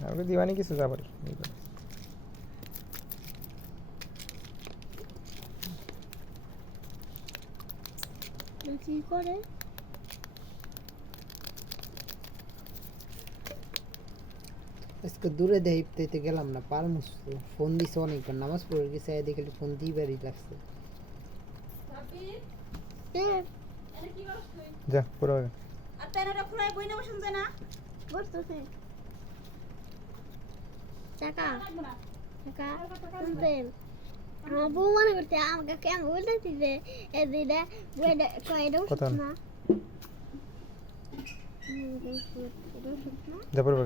আমাকে দিবানি কিছু যাবার কি করে আজকে দূরে দেখতে গেলাম না পারমুস ফোন দিছে অনেকবার নামাজ পড়ে গেছে দেখে ফোন দিবারই লাগছে যা পুরো আর তেনারা খুলাই বই না বসেন যায় না বসতেছে টাকা লাগবে না টাকা শুনতেন আমার বউ মনে করতে আমাকে কেমন বলতেছি যে এদিকে বইটা কয়টা ওষুধ না যা পুরো